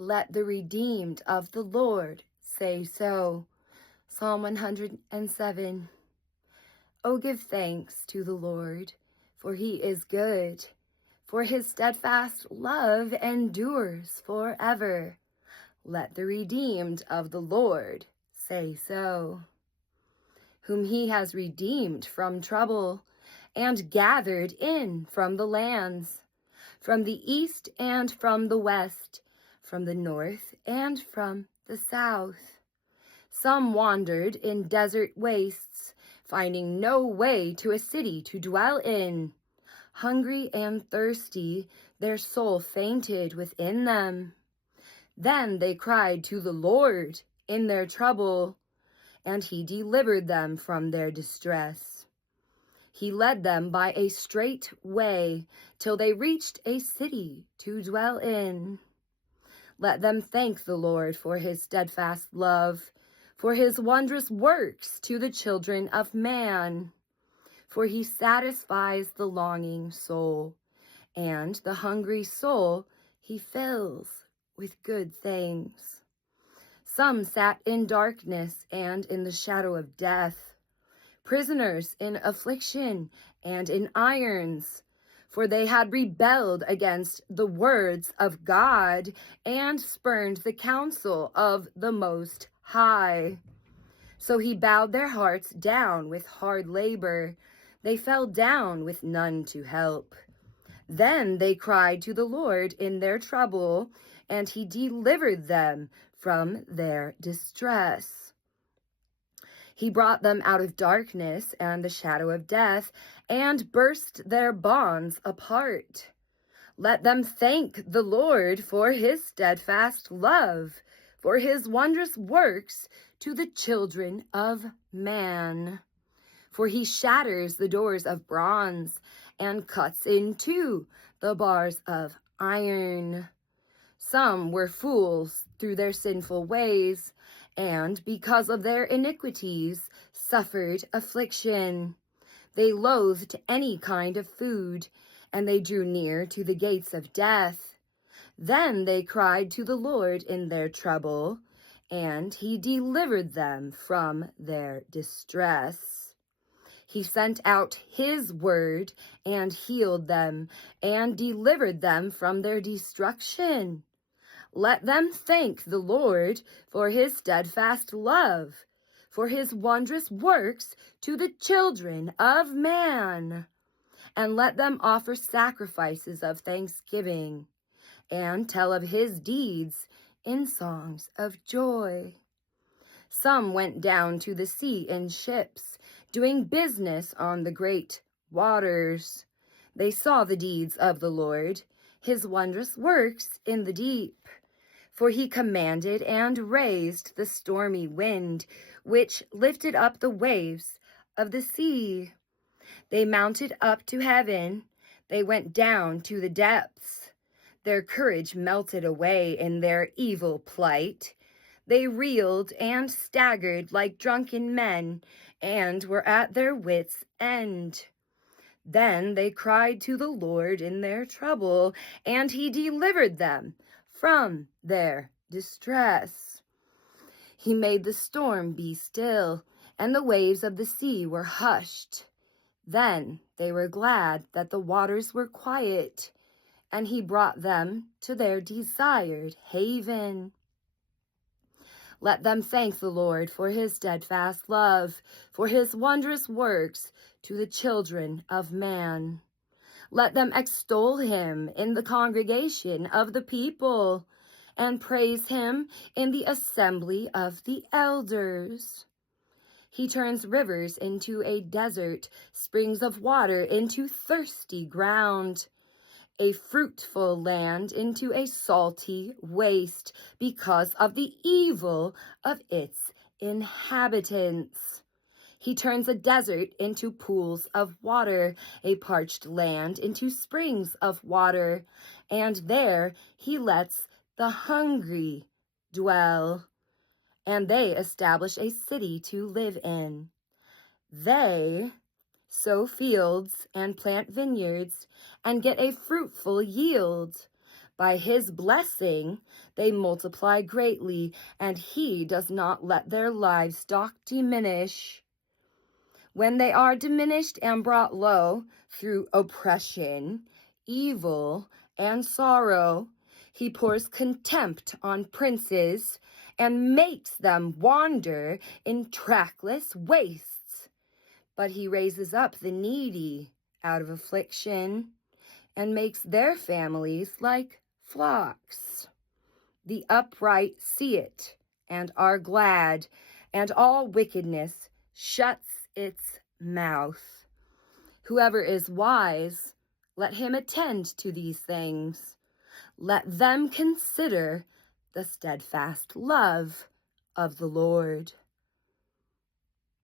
Let the redeemed of the Lord say so. Psalm 107. O give thanks to the Lord, for he is good, for his steadfast love endures forever. Let the redeemed of the Lord say so. Whom he has redeemed from trouble, and gathered in from the lands, from the east and from the west, from the north and from the south. Some wandered in desert wastes, finding no way to a city to dwell in. Hungry and thirsty, their soul fainted within them. Then they cried to the Lord in their trouble, and he delivered them from their distress. He led them by a straight way till they reached a city to dwell in. Let them thank the Lord for his steadfast love, for his wondrous works to the children of man. For he satisfies the longing soul, and the hungry soul he fills with good things. Some sat in darkness and in the shadow of death, prisoners in affliction and in irons, for they had rebelled against the words of God and spurned the counsel of the Most High. So he bowed their hearts down with hard labor. They fell down with none to help. Then they cried to the Lord in their trouble, and he delivered them from their distress. He brought them out of darkness and the shadow of death, and burst their bonds apart. Let them thank the Lord for his steadfast love, for his wondrous works to the children of man. For he shatters the doors of bronze and cuts in two the bars of iron. Some were fools through their sinful ways, and because of their iniquities suffered affliction. They loathed any kind of food, and they drew near to the gates of death. Then they cried to the Lord in their trouble, and he delivered them from their distress. He sent out his word and healed them, and delivered them from their destruction. Let them thank the Lord for his steadfast love, for his wondrous works to the children of man. And let them offer sacrifices of thanksgiving, and tell of his deeds in songs of joy. Some went down to the sea in ships, doing business on the great waters. They saw the deeds of the Lord, his wondrous works in the deep. For he commanded and raised the stormy wind, which lifted up the waves of the sea. They mounted up to heaven, they went down to the depths. Their courage melted away in their evil plight. They reeled and staggered like drunken men, and were at their wits' end. Then they cried to the Lord in their trouble, and he delivered them from their distress. He made the storm be still, and the waves of the sea were hushed. Then they were glad that the waters were quiet, and he brought them to their desired haven. Let them thank the Lord for his steadfast love, for his wondrous works to the children of man. Let them extol him in the congregation of the people, and praise him in the assembly of the elders. He turns rivers into a desert, springs of water into thirsty ground, a fruitful land into a salty waste because of the evil of its inhabitants. He turns a desert into pools of water, a parched land into springs of water, and there he lets the hungry dwell, and they establish a city to live in. They sow fields and plant vineyards and get a fruitful yield, By his blessing they multiply greatly, and he does not let their livestock diminish. When they are diminished and brought low through oppression, evil, and sorrow, he pours contempt on princes and makes them wander in trackless wastes. But he raises up the needy out of affliction and makes their families like flocks. The upright see it and are glad, and all wickedness shuts its mouth. Whoever is wise, let him attend to these things. Let them consider the steadfast love of the Lord.